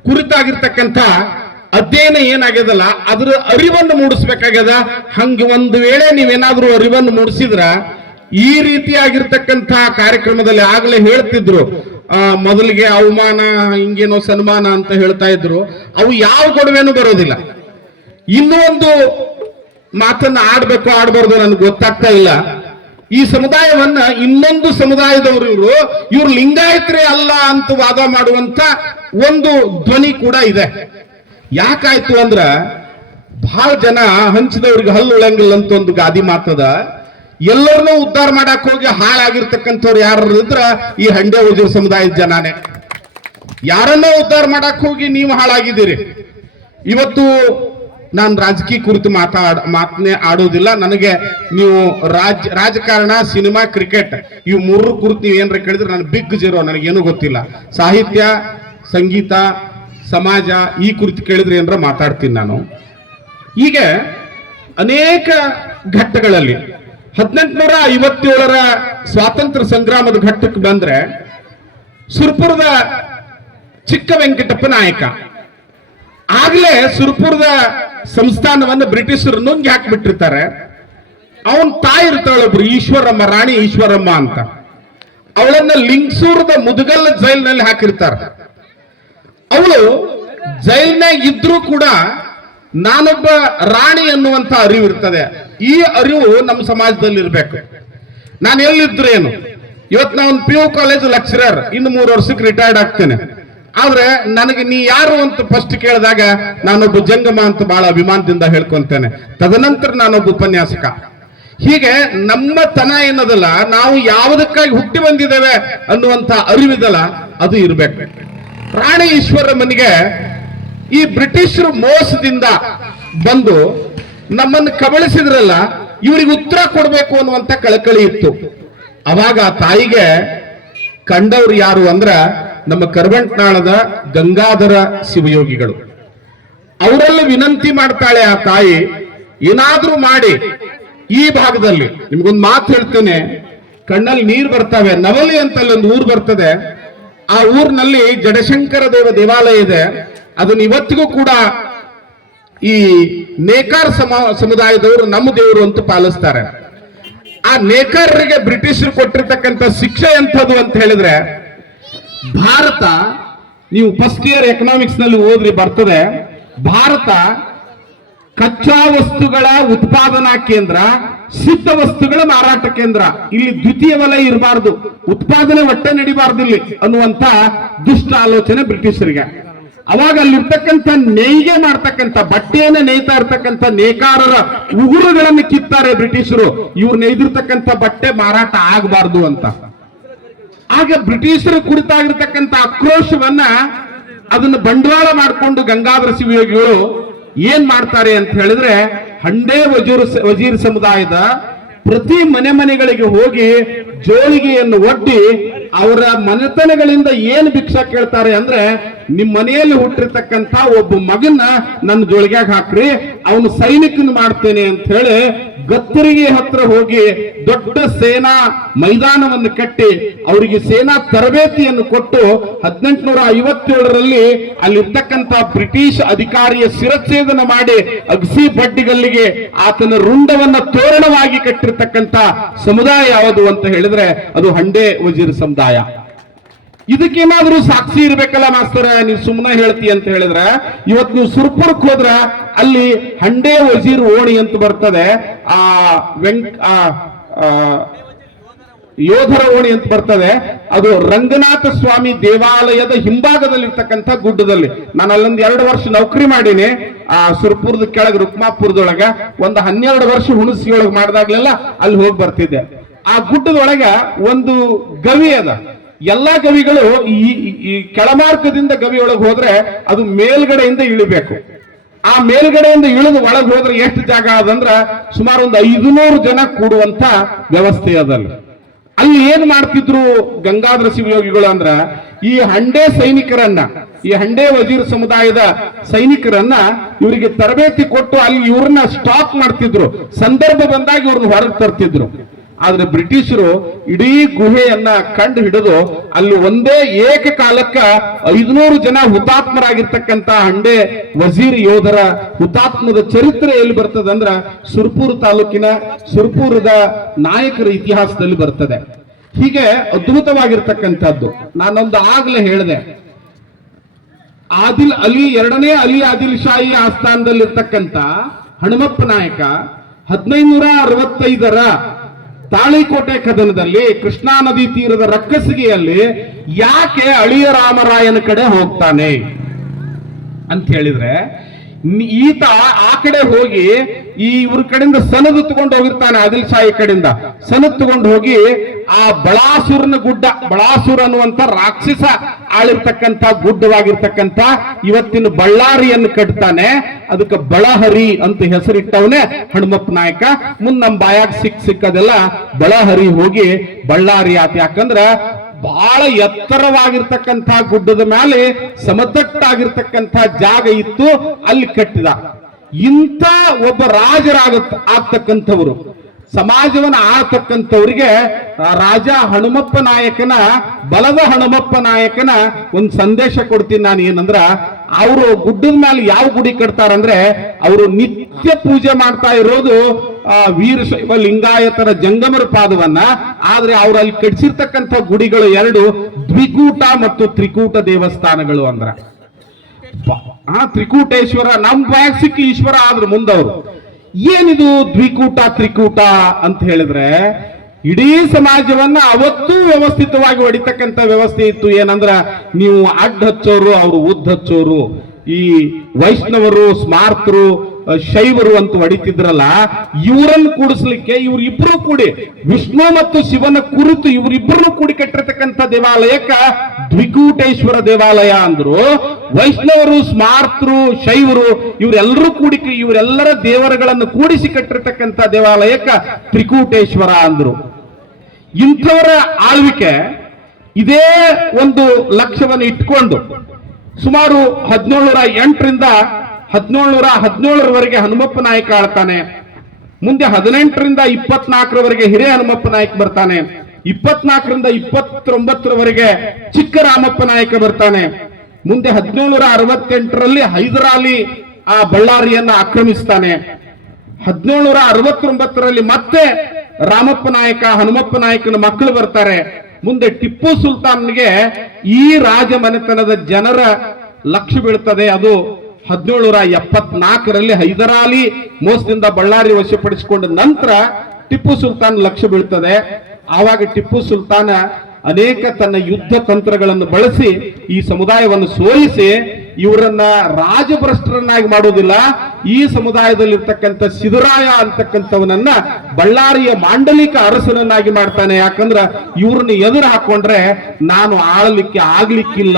ಕುರಿತಾಗಿರ್ತಕ್ಕಂಥ ಅಧ್ಯಯನ ಏನಾಗ್ಯದಲ್ಲ, ಅದ್ರ ಅರಿವನ್ನು ಮೂಡಿಸ್ಬೇಕಾಗ್ಯದ? ಹಂಗೆ ಒಂದು ವೇಳೆ ನೀವೇನಾದ್ರೂ ಅರಿವನ್ನು ಮೂಡಿಸಿದ್ರ, ಈ ರೀತಿಯಾಗಿರ್ತಕ್ಕಂಥ ಕಾರ್ಯಕ್ರಮದಲ್ಲಿ ಆಗಲೇ ಹೇಳ್ತಿದ್ರು. ಆ, ಮೊದಲಿಗೆ ಅವಮಾನ, ಹಿಂಗೇನೋ ಸನ್ಮಾನ ಅಂತ ಹೇಳ್ತಾ ಇದ್ರು. ಅವು ಯಾವ ಗೊಡವೆನೂ ಬರೋದಿಲ್ಲ. ಇನ್ನೂ ಒಂದು ಮಾತನ್ನ ಆಡ್ಬೇಕು, ಆಡ್ಬಾರ್ದು ನನ್ಗೆ ಗೊತ್ತಾಗ್ತಾ ಇಲ್ಲ. ಈ ಸಮುದಾಯವನ್ನ ಇನ್ನೊಂದು ಸಮುದಾಯದವರು ಇವರು, ಇವ್ರು ಲಿಂಗಾಯತರೇ ಅಲ್ಲ ಅಂತ ವಾದ ಮಾಡುವಂತ ಒಂದು ಧ್ವನಿ ಕೂಡ ಇದೆ. ಯಾಕಾಯ್ತು ಅಂದ್ರ ಬಹಳ ಜನ ಹಂಚಿದವ್ರಿಗೆ ಹಲ್ಲು ಉಳಂಗಿಲ್ಲ ಅಂತ ಒಂದು ಗಾದಿ ಮಾತದ. ಎಲ್ಲರನ್ನೂ ಉದ್ಧಾರ ಮಾಡಕ್ ಹೋಗಿ ಹಾಳಾಗಿರ್ತಕ್ಕಂಥವ್ರು ಯಾರು ಇದ್ರ ಈ ಹಂಡೆ ಉಜಿರ್ ಸಮುದಾಯದ ಜನನೇ. ಯಾರನ್ನೋ ಉದ್ಧಾರ ಮಾಡಕ್ ಹೋಗಿ ನೀವು ಹಾಳಾಗಿದ್ದೀರಿ. ಇವತ್ತು ನಾನು ರಾಜಕೀಯ ಕುರಿತು ಮಾತಾಡ, ಮಾತನೇ ಆಡೋದಿಲ್ಲ. ನನಗೆ ನೀವು ರಾಜ್, ರಾಜಕಾರಣ, ಸಿನಿಮಾ, ಕ್ರಿಕೆಟ್ ಇವು ಮೂರು ಕುರಿತು ನೀವು ಏನಾರ ಕೇಳಿದ್ರೆ ನಾನು ಬಿಗ್ ಜೀರೋ ನನಗೇನು ಗೊತ್ತಿಲ್ಲ. ಸಾಹಿತ್ಯ, ಸಂಗೀತ ಸಮಾಜ ಈ ಕುರಿತು ಕೇಳಿದ್ರೆ ಏನರ ಮಾತಾಡ್ತೀನಿ ನಾನು. ಹೀಗೆ ಅನೇಕ ಘಟ್ಟಗಳಲ್ಲಿ ಹದಿನೆಂಟುನೂರ ಐವತ್ತೇಳರ ಸ್ವಾತಂತ್ರ್ಯ ಸಂಗ್ರಾಮದ ಘಟ್ಟಕ್ಕೆ ಬಂದ್ರೆ ಸುರ್ಪುರದ ಚಿಕ್ಕ ವೆಂಕಟಪ್ಪ ನಾಯಕ. ಆಗ್ಲೇ ಸುರ್ಪುರದ ಸಂಸ್ಥಾನವನ್ನು ಬ್ರಿಟಿಷರು ನುಂಗಿ ಹಾಕಿಬಿಟ್ಟಿರ್ತಾರೆ. ಅವನ್ ತಾಯಿ ಇರ್ತಾಳೊಬ್ರು ಈಶ್ವರಮ್ಮ, ರಾಣಿ ಈಶ್ವರಮ್ಮ ಅಂತ. ಅವಳನ್ನ ಲಿಂಗ್ಸೂರದ ಮುದುಗಲ್ಲ ಜೈಲ್ನಲ್ಲಿ ಹಾಕಿರ್ತಾರೆ. ಅವಳು ಜೈಲ್ನಾಗ ಇದ್ರೂ ಕೂಡ ನಾನೊಬ್ಬ ರಾಣಿ ಅನ್ನುವಂತ ಅರಿವು ಇರ್ತದೆ. ಈ ಅರಿವು ನಮ್ಮ ಸಮಾಜದಲ್ಲಿ ಇರಬೇಕು. ನಾನು ಎಲ್ಲಿದ್ರೇನು ಇವತ್ತು ನಾನು ಪಿ ಯು ಕಾಲೇಜ್ ಲೆಕ್ಚರರ್ ಇನ್ನು ಮೂರು ವರ್ಷಕ್ಕೆ ರಿಟೈರ್ಡ್ ಆಗ್ತೇನೆ. ಆದ್ರೆ ನನಗೆ ನೀ ಯಾರು ಅಂತ ಫಸ್ಟ್ ಕೇಳಿದಾಗ ನಾನೊಬ್ಬ ಜಂಗಮ ಅಂತ ಬಹಳ ಅಭಿಮಾನದಿಂದ ಹೇಳ್ಕೊಂತೇನೆ. ತದನಂತರ ನಾನೊಬ್ಬ ಉಪನ್ಯಾಸಕ. ಹೀಗೆ ನಮ್ಮ ತನ ಏನದಲ್ಲ ನಾವು ಯಾವುದಕ್ಕಾಗಿ ಹುಟ್ಟಿ ಬಂದಿದ್ದೇವೆ ಅನ್ನುವಂತ ಅರಿವಿದಲ್ಲ, ಅದು ಇರ್ಬೇಕು. ರಾಣಿ ಈಶ್ವರಮ್ಮನಿಗೆ ಈ ಬ್ರಿಟಿಷರು ಮೋಸದಿಂದ ಬಂದು ನಮ್ಮನ್ನು ಕಬಳಿಸಿದ್ರಲ್ಲ, ಇವರಿಗೆ ಉತ್ತರ ಕೊಡಬೇಕು ಅನ್ನುವಂತ ಕಳಕಳಿ ಇತ್ತು. ಅವಾಗ ಆ ತಾಯಿಗೆ ಕಂಡವ್ರು ಯಾರು ಅಂದ್ರ ನಮ್ಮ ಕರ್ಬಂಟ್ನಾಳದ ಗಂಗಾಧರ ಶಿವಯೋಗಿಗಳು. ಅವರಲ್ಲಿ ವಿನಂತಿ ಮಾಡ್ತಾಳೆ ಆ ತಾಯಿ, ಏನಾದ್ರೂ ಮಾಡಿ ಈ ಭಾಗದಲ್ಲಿ. ನಿಮ್ಗೊಂದು ಮಾತು ಹೇಳ್ತೇನೆ, ಕಣ್ಣಲ್ಲಿ ನೀರು ಬರ್ತವೆ, ನವಲಿ ಅಂತ ಅಲ್ಲಿ ಒಂದು ಊರು ಬರ್ತದೆ ಆ ಊರಿನಲ್ಲಿ ಜಡಶಂಕರ ದೇವ ದೇವಾಲಯ ಇದೆ. ಅದನ್ನ ಇವತ್ತಿಗೂ ಕೂಡ ಈ ನೇಕಾರ್ ಸಮ, ಸಮುದಾಯದವರು ನಮ್ಮ ದೇವರು ಅಂತ ಪಾಲಿಸ್ತಾರೆ. ಆ ನೇಕಾರರಿಗೆ ಬ್ರಿಟಿಷರು ಕೊಟ್ಟಿರ್ತಕ್ಕಂಥ ಶಿಕ್ಷೆ ಎಂಥದ್ದು ಅಂತ ಹೇಳಿದ್ರೆ, ಭಾರತ, ನೀವು ಫಸ್ಟ್ ಇಯರ್ ಎಕನಾಮಿಕ್ಸ್ನಲ್ಲಿ ಓದ್ರಿ ಬರ್ತದೆ, ಭಾರತ ಕಚ್ಚಾ ವಸ್ತುಗಳ ಉತ್ಪಾದನಾ ಕೇಂದ್ರ, ಸಿದ್ಧ ವಸ್ತುಗಳ ಮಾರಾಟ ಕೇಂದ್ರ. ಇಲ್ಲಿ ದ್ವಿತೀಯ ವಲಯ ಇರಬಾರ್ದು, ಉತ್ಪಾದನೆ ಒಟ್ಟೆ ನಡಿಬಾರ್ದು ಇಲ್ಲಿ ಅನ್ನುವಂತ ದುಷ್ಟ ಆಲೋಚನೆ ಬ್ರಿಟಿಷರಿಗೆ. ಅವಾಗ ಅಲ್ಲಿರ್ತಕ್ಕಂಥ ನೇಯ್ಗೆ ಮಾಡ್ತಕ್ಕಂಥ, ಬಟ್ಟೆಯನ್ನ ನೇಯ್ತಾ ಇರ್ತಕ್ಕಂಥ ನೇಕಾರರ ಉಗುರುಗಳನ್ನು ಕಿತ್ತಾರೆ ಬ್ರಿಟಿಷರು. ಇವ್ರು ನೇಯ್ದಿರ್ತಕ್ಕಂಥ ಬಟ್ಟೆ ಮಾರಾಟ ಆಗಬಾರ್ದು ಅಂತ. ಆಗ ಬ್ರಿಟಿಷರ ಕುರಿತಾಗಿರ್ತಕ್ಕಂಥ ಆಕ್ರೋಶವನ್ನ ಅದನ್ನು ಬಂಡವಾಳ ಮಾಡಿಕೊಂಡು ಗಂಗಾಧರ ಶಿವಯೋಗಿಗಳು ಏನ್ ಮಾಡ್ತಾರೆ ಅಂತ ಹೇಳಿದ್ರೆ ಹಂಡೆ ವಜೂರ್ ವಜೀರ್ ಸಮುದಾಯದ ಪ್ರತಿ ಮನೆ ಮನೆಗಳಿಗೆ ಹೋಗಿ ಜೋಳಿಗೆಯನ್ನು ಒಡ್ಡಿ ಅವರ ಮನೆತನಗಳಿಂದ ಏನು ಭಿಕ್ಷಾ ಕೇಳ್ತಾರೆ ಅಂದ್ರೆ ನಿಮ್ ಮನೆಯಲ್ಲಿ ಹುಟ್ಟಿರ್ತಕ್ಕಂಥ ಒಬ್ಬ ಮಗನ್ನ ನನ್ನ ಜೋಳಿಗ್ಯಾಗ ಹಾಕ್ರಿ, ಅವನು ಸೈನಿಕನ ಮಾಡ್ತೇನೆ ಅಂತ ಹೇಳಿ ಗತ್ತರಿಗೆ ಹತ್ರ ಹೋಗಿ ದೊಡ್ಡ ಸೇನಾ ಮೈದಾನವನ್ನು ಕಟ್ಟಿ ಅವರಿಗೆ ಸೇನಾ ತರಬೇತಿಯನ್ನು ಕೊಟ್ಟು ಹದಿನೆಂಟುನೂರ ಐವತ್ತೇಳರಲ್ಲಿ ಅಲ್ಲಿರ್ತಕ್ಕಂಥ ಬ್ರಿಟಿಷ್ ಅಧಿಕಾರಿಯ ಶಿರಚ್ಛೇದನ ಮಾಡಿ ಅಗಸಿ ಬಡ್ಡಿಗಲ್ಲಿಗೆ ಆತನ ರುಂಡವನ್ನ ತೋರಣವಾಗಿ ಕಟ್ಟಿರ್ತಕ್ಕಂಥ ಸಮುದಾಯ ಯಾವುದು ಅಂತ ಹೇಳಿದ್ರೆ ಅದು ಹಂಡೆ ವಜೀರ್ ಸಮುದಾಯ. ಇದಕ್ಕೇನಾದ್ರೂ ಸಾಕ್ಷಿ ಇರ್ಬೇಕಲ್ಲ ಮಾಸ್ತರ ನೀವು ಸುಮ್ಮನೆ ಹೇಳ್ತಿ ಅಂತ ಹೇಳಿದ್ರೆ ಇವತ್ತು ನೀವು ಸುರ್ಪುರಕ್ಕೆ ಹೋದ್ರ ಅಲ್ಲಿ ಹಂಡೆ ವಜೀರ್ ಓಣಿ ಅಂತ ಬರ್ತದೆ, ಆ ವೆಂಕ್, ಆ ಯೋಧರ ಓಣಿ ಅಂತ ಬರ್ತದೆ, ಅದು ರಂಗನಾಥ ಸ್ವಾಮಿ ದೇವಾಲಯದ ಹಿಂಭಾಗದಲ್ಲಿರ್ತಕ್ಕಂಥ ಗುಡ್ಡದಲ್ಲಿ. ನಾನು ಅಲ್ಲೊಂದು ಎರಡು ವರ್ಷ ನೌಕರಿ ಮಾಡೀನಿ, ಆ ಸುರ್ಪುರದ ಕೆಳಗೆ ರುಕ್ಮಾಪುರದೊಳಗ, ಒಂದು ಹನ್ನೆರಡು ವರ್ಷ ಹುಣಸಿಯೊಳಗೆ ಮಾಡಿದಾಗ್ಲೆಲ್ಲ ಅಲ್ಲಿ ಹೋಗಿ ಬರ್ತಿದ್ದೆ. ಆ ಗುಡ್ಡದೊಳಗ ಒಂದು ಗವಿ ಅದ. ಎಲ್ಲಾ ಗವಿಗಳು ಈ, ಈ- ಕೆಳಮಾರ್ಗದಿಂದ ಗವಿ ಒಳಗೆ ಹೋದ್ರೆ ಅದು ಮೇಲ್ಗಡೆಯಿಂದ ಇಳಿಬೇಕು. ಆ ಮೇಲ್ಗಡೆಯಿಂದ ಇಳಿದು ಒಳಗೆ ಹೋದ್ರೆ ಎಷ್ಟು ಜಾಗ ಅದಂದ್ರ ಸುಮಾರು ಒಂದು ಐದುನೂರು ಜನ ಕೂಡುವಂತ ವ್ಯವಸ್ಥೆ ಅದಲ್ಲಿ. ಅಲ್ಲಿ ಏನ್ ಮಾಡ್ತಿದ್ರು ಗಂಗಾಧರ ಶಿವಯೋಗಿಗಳು ಅಂದ್ರ ಈ ಹಂಡೆ ಸೈನಿಕರನ್ನ, ಈ ಹಂಡೆ ವಜೀರ್ ಸಮುದಾಯದ ಸೈನಿಕರನ್ನ ಇವರಿಗೆ ತರಬೇತಿ ಕೊಟ್ಟು ಅಲ್ಲಿ ಇವ್ರನ್ನ ಸ್ಟಾಕ್ ಮಾಡ್ತಿದ್ರು. ಸಂದರ್ಭ ಬಂದಾಗ ಇವ್ರನ್ನ ಹೊರಗೆ ತರ್ತಿದ್ರು. ಆದ್ರೆ ಬ್ರಿಟಿಷರು ಇಡೀ ಗುಹೆಯನ್ನ ಕಂಡು ಹಿಡಿದು ಅಲ್ಲಿ ಒಂದೇ ಏಕಕಾಲಕ್ಕ ಐದುನೂರು ಜನ ಹುತಾತ್ಮರಾಗಿರ್ತಕ್ಕಂತ ಹಂಡೆ ವಜೀರ್ ಯೋಧರ ಹುತಾತ್ಮದ ಚರಿತ್ರೆ ಎಲ್ಲಿ ಬರ್ತದೆ ಅಂದ್ರ ಸುರ್ಪುರ್ ತಾಲೂಕಿನ ಸುರ್ಪುರದ ನಾಯಕರ ಇತಿಹಾಸದಲ್ಲಿ ಬರ್ತದೆ. ಹೀಗೆ ಅದ್ಭುತವಾಗಿರ್ತಕ್ಕಂಥದ್ದು. ನಾನೊಂದು ಆಗ್ಲೇ ಹೇಳಿದೆ. ಆದಿಲ್ ಅಲಿ, ಎರಡನೇ ಅಲಿ ಆದಿಲ್ ಶಾಹಿ ಆಸ್ಥಾನದಲ್ಲಿರ್ತಕ್ಕಂಥ ಹನುಮಪ್ಪ ನಾಯಕ ಹದಿನೈನೂರ ಅರವತ್ತೈದರ ತಾಳಿಕೋಟೆ ಕದನದಲ್ಲಿ ಕೃಷ್ಣಾ ನದಿ ತೀರದ ರಕ್ಕಸಿಗೆಯಲ್ಲಿ ಯಾಕೆ ಅಳಿಯ ರಾಮರಾಯನ ಕಡೆ ಹೋಗ್ತಾನೆ? ಅಂತ ಹೇಳಿದ್ರೆ ಈತ ಆ ಕಡೆ ಹೋಗಿ ಈ ಇವ್ರ ಕಡೆಯಿಂದ ಸನದು ತಗೊಂಡು ಹೋಗಿರ್ತಾನೆ ಆದಿಲ್ ಶಾಹಿ ಕಡೆಯಿಂದ. ಸನದ್ ತಗೊಂಡು ಹೋಗಿ ಆ ಬಳಾಸುರನ ಗುಡ್ಡ, ಬಳಾಸುರ ಅನ್ನುವಂತ ರಾಕ್ಷಸ ಆಳಿರ್ತಕ್ಕಂತ ಗುಡ್ಡವಾಗಿರ್ತಕ್ಕಂತ ಇವತ್ತಿನ ಬಳ್ಳಾರಿಯನ್ನು ಕಟ್ತಾನೆ. ಅದಕ್ಕೆ ಬಳಹರಿ ಅಂತ ಹೆಸರಿಟ್ಟವನೇ ಹನುಮಪ್ಪ ನಾಯಕ. ಮುಂದ್ ನಮ್ ಬಾಯಾಗ ಸಿಕ್ ಸಿಕ್ಕದೆಲ್ಲ ಬಳಹರಿ ಹೋಗಿ ಬಳ್ಳಾರಿ ಆತ. ಯಾಕಂದ್ರ ಬಹಳ ಎತ್ತರವಾಗಿರ್ತಕ್ಕಂಥ ಗುಡ್ಡದ ಮೇಲೆ ಸಮತಟ್ಟಾಗಿರ್ತಕ್ಕಂಥ ಜಾಗ ಇತ್ತು ಅಲ್ಲಿ ಕಟ್ಟಿದ. ಇಂಥ ಒಬ್ಬ ರಾಜರಾಗ ಆಗ್ತಕ್ಕಂಥವ್ರು. ಸಮಾಜವನ್ನ ಆಳ್ತಕ್ಕಂಥವ್ರಿಗೆ ರಾಜ ಹನುಮಪ್ಪ ನಾಯಕನ, ಬಲದ ಹನುಮಪ್ಪ ನಾಯಕನ ಒಂದು ಸಂದೇಶ ಕೊಡ್ತೀನಿ ನಾನು ಏನಂದ್ರ, ಅವರು ಗುಡ್ಡದ ಮೇಲೆ ಯಾವ ಗುಡಿ ಕಟ್ತಾರಂದ್ರೆ, ಅವರು ನಿತ್ಯ ಪೂಜೆ ಮಾಡ್ತಾ ಇರೋದು, ಆ ವೀರಶೈವ ಲಿಂಗಾಯತರ ಜಂಗಮರ ಪಾದವನ್ನ, ಆದ್ರೆ ಅವ್ರು ಅಲ್ಲಿ ಕಟ್ಸಿರ್ತಕ್ಕಂಥ ಗುಡಿಗಳು ಎರಡು ದ್ವಿಕೂಟ ಮತ್ತು ತ್ರಿಕೂಟ ದೇವಸ್ಥಾನಗಳು ಅಂದ್ರ. ಆ, ತ್ರಿಕೂಟೇಶ್ವರ, ನಮ್ ಸಿಕ್ಕಿ ಈಶ್ವರ ಆದ್ರ ಮುಂದವರು. ಏನಿದು ದ್ವಿಕೂಟ, ತ್ರಿಕೂಟ ಅಂತ ಹೇಳಿದ್ರೆ, ಇಡೀ ಸಮಾಜವನ್ನ ಅವತ್ತೂ ವ್ಯವಸ್ಥಿತವಾಗಿ ಹೊಡಿತಕ್ಕಂಥ ವ್ಯವಸ್ಥೆ ಇತ್ತು. ಏನಂದ್ರ, ನೀವು ಅಡ್ಡ ಹಚ್ಚೋರು, ಅವರು ಉದ್ದ ಹಚ್ಚೋರು. ಈ ವೈಷ್ಣವರು, ಸ್ಮಾರ್ತರು ಶೈವರು ಅಂತ ಹೊಡಿತಿದ್ರಲ್ಲ, ಇವರನ್ನು ಕೂಡಿಸ್ಲಿಕ್ಕೆ ಇವ್ರಿಬ್ರು ಕೂಡಿ, ವಿಷ್ಣು ಮತ್ತು ಶಿವನ ಕುರಿತು ಇವರಿಬ್ಬರನ್ನು ಕೂಡಿ ಕಟ್ಟಿರ್ತಕ್ಕಂಥ ದೇವಾಲಯಕ್ಕ ದ್ವಿಕೂಟೇಶ್ವರ ದೇವಾಲಯ ಅಂದ್ರು. ವೈಷ್ಣವರು ಸ್ಮಾರ್ತರು ಶೈವರು, ಇವರೆಲ್ಲರೂ ಕೂಡಿ ಇವರೆಲ್ಲರ ದೇವರುಗಳನ್ನು ಕೂಡಿಸಿ ಕಟ್ಟಿರ್ತಕ್ಕಂಥ ದೇವಾಲಯಕ್ಕ ತ್ರಿಕೂಟೇಶ್ವರ ಅಂದ್ರು. ಇಂಥವರ ಆಳ್ವಿಕೆ ಇದೇ ಒಂದು ಲಕ್ಷ್ಯವನ್ನು ಇಟ್ಕೊಂಡು ಸುಮಾರು ಹದಿನೇಳುನೂರ ಎಂಟರಿಂದ ಹದಿನೇಳನೂರ ಹದಿನೇಳರವರೆಗೆ ಹನುಮಪ್ಪ ನಾಯಕ ಆಳ್ತಾನೆ. ಮುಂದೆ ಹದಿನೆಂಟರಿಂದ ಇಪ್ಪತ್ನಾಲ್ಕರವರೆಗೆ ಹಿರಿಯ ಹನುಮಪ್ಪ ನಾಯಕ ಬರ್ತಾನೆ. ಇಪ್ಪತ್ನಾಲ್ಕರಿಂದ ಇಪ್ಪತ್ತೊಂಬತ್ತರವರೆಗೆ ಚಿಕ್ಕ ರಾಮಪ್ಪ ನಾಯಕ ಬರ್ತಾನೆ. ಮುಂದೆ ಹದಿನೇಳನೂರ ಅರವತ್ತೆಂಟರಲ್ಲಿ ಹೈದರಾಲಿ ಆ ಬಳ್ಳಾರಿಯನ್ನ ಆಕ್ರಮಿಸ್ತಾನೆ. ಹದಿನೇಳನೂರ ಅರವತ್ತೊಂಬತ್ತರಲ್ಲಿ ಮತ್ತೆ ರಾಮಪ್ಪ ನಾಯಕ, ಹನುಮಪ್ಪ ನಾಯಕನ ಮಕ್ಕಳು ಬರ್ತಾರೆ. ಮುಂದೆ ಟಿಪ್ಪು ಸುಲ್ತಾನ್ಗೆ ಈ ರಾಜ ಮನೆತನದ ಜನರ ಲಕ್ಷ್ಯ ಬೀಳ್ತದೆ. ಅದು ಹದಿನೇಳನೂರ ಎಪ್ಪತ್ನಾಲ್ಕರಲ್ಲಿ ಹೈದರಾಲಿ ಮೋಸದಿಂದ ಬಳ್ಳಾರಿ ವಶಪಡಿಸಿಕೊಂಡ ನಂತರ ಟಿಪ್ಪು ಸುಲ್ತಾನ್ ಲಕ್ಷ್ಯ ಬೀಳ್ತದೆ. ಆವಾಗ ಟಿಪ್ಪು ಸುಲ್ತಾನ ಅನೇಕ ತನ್ನ ಯುದ್ಧ ತಂತ್ರಗಳನ್ನು ಬಳಸಿ ಈ ಸಮುದಾಯವನ್ನು ಸೋಲಿಸಿ ಇವರನ್ನ ರಾಜಭ್ರಷ್ಟರನ್ನಾಗಿ ಮಾಡುವುದಿಲ್ಲ. ಈ ಸಮುದಾಯದಲ್ಲಿರ್ತಕ್ಕಂಥ ಸಿದ್ದರಾಯ ಅಂತಕ್ಕಂಥವನನ್ನ ಬಳ್ಳಾರಿಯ ಮಾಂಡಲಿಕ ಅರಸನನ್ನಾಗಿ ಮಾಡ್ತಾನೆ. ಯಾಕಂದ್ರ ಇವ್ರನ್ನ ಎದುರು ಹಾಕೊಂಡ್ರೆ ನಾನು ಆಳಲಿಕ್ಕೆ ಆಗ್ಲಿಕ್ಕಿಲ್ಲ.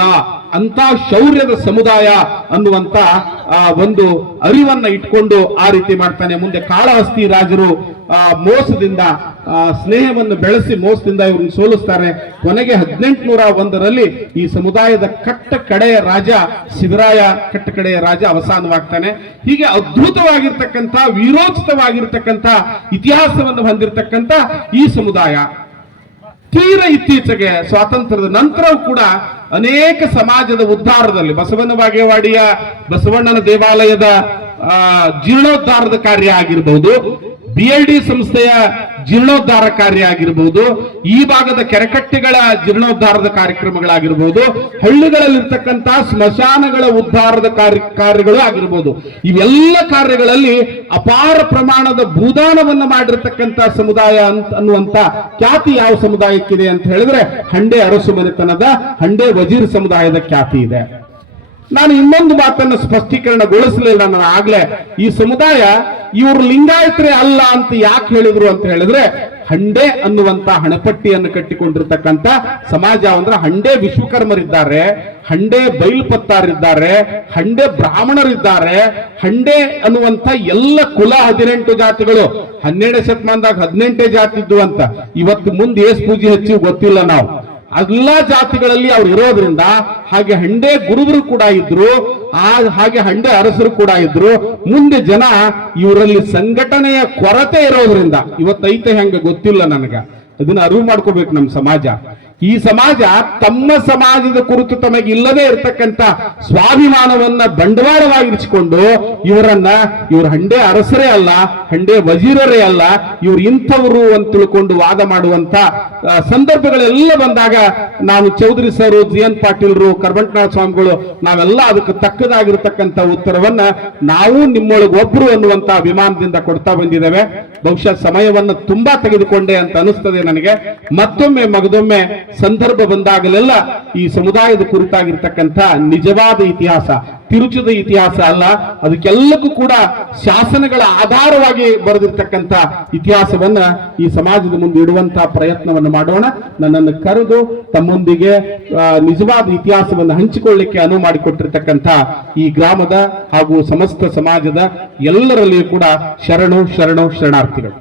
ಅಂತ ಶೌರ್ಯದ ಸಮುದಾಯ ಅನ್ನುವಂತ ಒಂದು ಅರಿವನ್ನ ಇಟ್ಕೊಂಡು ಆ ರೀತಿ ಮಾಡ್ತಾನೆ. ಮುಂದೆ ಕಾಳಹಸ್ತಿ ರಾಜರು ಆ, ಮೋಸದಿಂದ ಆ, ಸ್ನೇಹವನ್ನು ಬೆಳೆಸಿ ಮೋಸದಿಂದ ಇವ್ರನ್ನ ಸೋಲಿಸ್ತಾರೆ. ಕೊನೆಗೆ ಹದಿನೆಂಟುನೂರ ಒಂದರಲ್ಲಿ ಈ ಸಮುದಾಯದ ಕಟ್ಟ ಕಡೆಯ ರಾಜ ಸಿದ್ದರಾಯ ಕಟ್ಟ ಕಡೆಯ ರಾಜ ಅವಸಾನವಾಗ್ತಾನೆ. ಹೀಗೆ ಅದ್ಭುತವಾಗಿರ್ತಕ್ಕಂಥ ವಿರೋಚಿತವಾಗಿರ್ತಕ್ಕಂಥ ಇತಿಹಾಸವನ್ನು ಹೊಂದಿರತಕ್ಕಂಥ ಈ ಸಮುದಾಯ. ತೀರ ಇತ್ತೀಚೆಗೆ ಸ್ವಾತಂತ್ರ್ಯದ ನಂತರವೂ ಕೂಡ ಅನೇಕ ಸಮಾಜದ ಉದ್ಧಾರದಲ್ಲಿ ಬಸವನ ಬಾಗೇವಾಡಿಯ ಬಸವಣ್ಣನ ದೇವಾಲಯದ ಜೀರ್ಣೋದ್ಧಾರದ ಕಾರ್ಯ ಆಗಿರಬಹುದು ಬಿ ಎಲ್ ಡಿ ಸಂಸ್ಥೆಯ ಜೀರ್ಣೋದ್ಧಾರ ಕಾರ್ಯ ಆಗಿರ್ಬೋದು ಈ ಭಾಗದ ಕೆರೆಕಟ್ಟೆಗಳ ಜೀರ್ಣೋದ್ಧಾರದ ಕಾರ್ಯಕ್ರಮಗಳಾಗಿರ್ಬೋದು, ಹಳ್ಳಿಗಳಲ್ಲಿರ್ತಕ್ಕಂಥ ಸ್ಮಶಾನಗಳ ಉದ್ಧಾರದ ಕಾರ್ಯ, ಕಾರ್ಯಗಳು ಆಗಿರ್ಬೋದು. ಇವೆಲ್ಲ ಕಾರ್ಯಗಳಲ್ಲಿ ಅಪಾರ ಪ್ರಮಾಣದ ಭೂದಾನವನ್ನು ಮಾಡಿರ್ತಕ್ಕಂಥ ಸಮುದಾಯ ಅಂತ ಅನ್ನುವಂತ ಖ್ಯಾತಿ ಯಾವ ಸಮುದಾಯಕ್ಕಿದೆ ಅಂತ ಹೇಳಿದ್ರೆ ಹಂಡೆ ಅರಸು ಮನೆತನದ ಹಂಡೆ ವಜೀರ್ ಸಮುದಾಯದ ಖ್ಯಾತಿ ಇದೆ. ನಾನು ಇನ್ನೊಂದು ಮಾತನ್ನು ಸ್ಪಷ್ಟೀಕರಣಗೊಳಿಸಲಿಲ್ಲ ನಾನು ಆಗ್ಲೇ. ಈ ಸಮುದಾಯ ಇವರು ಲಿಂಗಾಯತರೇ ಅಲ್ಲ ಅಂತ ಯಾಕೆ ಹೇಳಿದ್ರು ಅಂತ ಹೇಳಿದ್ರೆ, ಹಂಡೆ ಅನ್ನುವಂತ ಹಣಪಟ್ಟಿಯನ್ನು ಕಟ್ಟಿಕೊಂಡಿರ್ತಕ್ಕಂಥ ಸಮಾಜ ಅಂದ್ರೆ ಹಂಡೆ ವಿಶ್ವಕರ್ಮರಿದ್ದಾರೆ, ಹಂಡೆ ಬೈಲ್ಪತ್ತಾರಿದ್ದಾರೆ ಹಂಡೆ ಬ್ರಾಹ್ಮಣರಿದ್ದಾರೆ, ಹಂಡೆ ಅನ್ನುವಂತ ಎಲ್ಲ ಕುಲ ಹದಿನೆಂಟು ಜಾತಿಗಳು ಹನ್ನೆರಡು ಶತಮಾನದಾಗ ಹದಿನೆಂಟೇ ಜಾತಿ ಇದ್ದು ಅಂತ. ಇವತ್ತು ಮುಂದೆ ಏಸ್ ಪೂಜೆ ಹಚ್ಚಿ ಗೊತ್ತಿಲ್ಲ ನಾವು. ಎಲ್ಲಾ ಜಾತಿಗಳಲ್ಲಿ ಅವ್ರು ಇರೋದ್ರಿಂದ ಹಾಗೆ ಹಂಡೆ ಗುರುಗರು ಕೂಡ ಇದ್ರು, ಆ ಹಾಗೆ ಹಂಡೆ ಅರಸರು ಕೂಡ ಇದ್ರು, ಮುಂದೆ ಜನ ಇವರಲ್ಲಿ ಸಂಘಟನೆಯ ಕೊರತೆ ಇರೋದ್ರಿಂದ. ಇವತ್ತೈತೆ ಹೆಂಗ ಗೊತ್ತಿಲ್ಲ ನನಗ. ಅದನ್ನ ಅರಿವು ಮಾಡ್ಕೋಬೇಕು ನಮ್ಮ ಸಮಾಜ. ಈ ಸಮಾಜ ತಮ್ಮ ಸಮಾಜದ ಕುರಿತು ತಮಗೆ ಇಲ್ಲದೆ ಇರತಕ್ಕಂತ ಸ್ವಾಭಿಮಾನವನ್ನ ಬಂಡವಾಳವಾಗಿರಿಸಿಕೊಂಡು ಇವರನ್ನ ಇವ್ರ ಹಂಡೆ ಅರಸರೇ ಅಲ್ಲ, ಹಂಡೆ ವಜೀರರೇ ಅಲ್ಲ, ಇವ್ರು ಇಂಥವರು ಅಂತ ತಿಳ್ಕೊಂಡು ವಾದ ಮಾಡುವಂತ ಸಂದರ್ಭಗಳೆಲ್ಲ ಬಂದಾಗ ನಾನು ಚೌಧರಿ ಸರ್, ಜಿ ಎನ್ ಪಾಟೀಲ್ರು ಕರ್ಬಂಟನಾಥ ಸ್ವಾಮಿಗಳು, ನಾವೆಲ್ಲ ಅದಕ್ಕೆ ತಕ್ಕದಾಗಿರ್ತಕ್ಕಂಥ ಉತ್ತರವನ್ನ ನಾವು ನಿಮ್ಮೊಳಗೆ ಒಬ್ರು ಅನ್ನುವಂತ ಅಭಿಮಾನದಿಂದ ಕೊಡ್ತಾ ಬಂದಿದ್ದೇವೆ. ಬಹುಶಃ ಸಮಯವನ್ನು ತುಂಬಾ ತೆಗೆದುಕೊಂಡೆ ಅಂತ ಅನಿಸ್ತದೆ ನನಗೆ. ಮತ್ತೊಮ್ಮೆ, ಮಗದೊಮ್ಮೆ ಸಂದರ್ಭ ಬಂದಾಗಲೆಲ್ಲ ಈ ಸಮುದಾಯದ ಕುರಿತಾಗಿರ್ತಕ್ಕಂಥ ನಿಜವಾದ ಇತಿಹಾಸ, ತಿರುಚದ ಇತಿಹಾಸ ಅಲ್ಲ, ಅದಕ್ಕೆಲ್ಲಕ್ಕೂ ಕೂಡ ಶಾಸನಗಳ ಆಧಾರವಾಗಿ ಬರೆದಿರ್ತಕ್ಕಂಥ ಇತಿಹಾಸವನ್ನ ಈ ಸಮಾಜದ ಮುಂದೆ ಇಡುವಂತಹ ಪ್ರಯತ್ನವನ್ನು ಮಾಡೋಣ. ನನ್ನನ್ನು ಕರೆದು ತಮ್ಮೊಂದಿಗೆ ನಿಜವಾದ ಇತಿಹಾಸವನ್ನು ಹಂಚಿಕೊಳ್ಳಿಕ್ಕೆ ಅನುವು ಮಾಡಿಕೊಟ್ಟಿರ್ತಕ್ಕಂಥ ಈ ಗ್ರಾಮದ ಹಾಗೂ ಸಮಸ್ತ ಸಮಾಜದ ಎಲ್ಲರಲ್ಲಿಯೂ ಕೂಡ ಶರಣು ಶರಣು, ಶರಣಾರ್ಥಿಗಳು.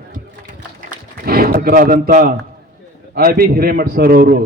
ಐ ಬಿ ಹಿರೇಮಠ್ ಸರ್ ಅವರು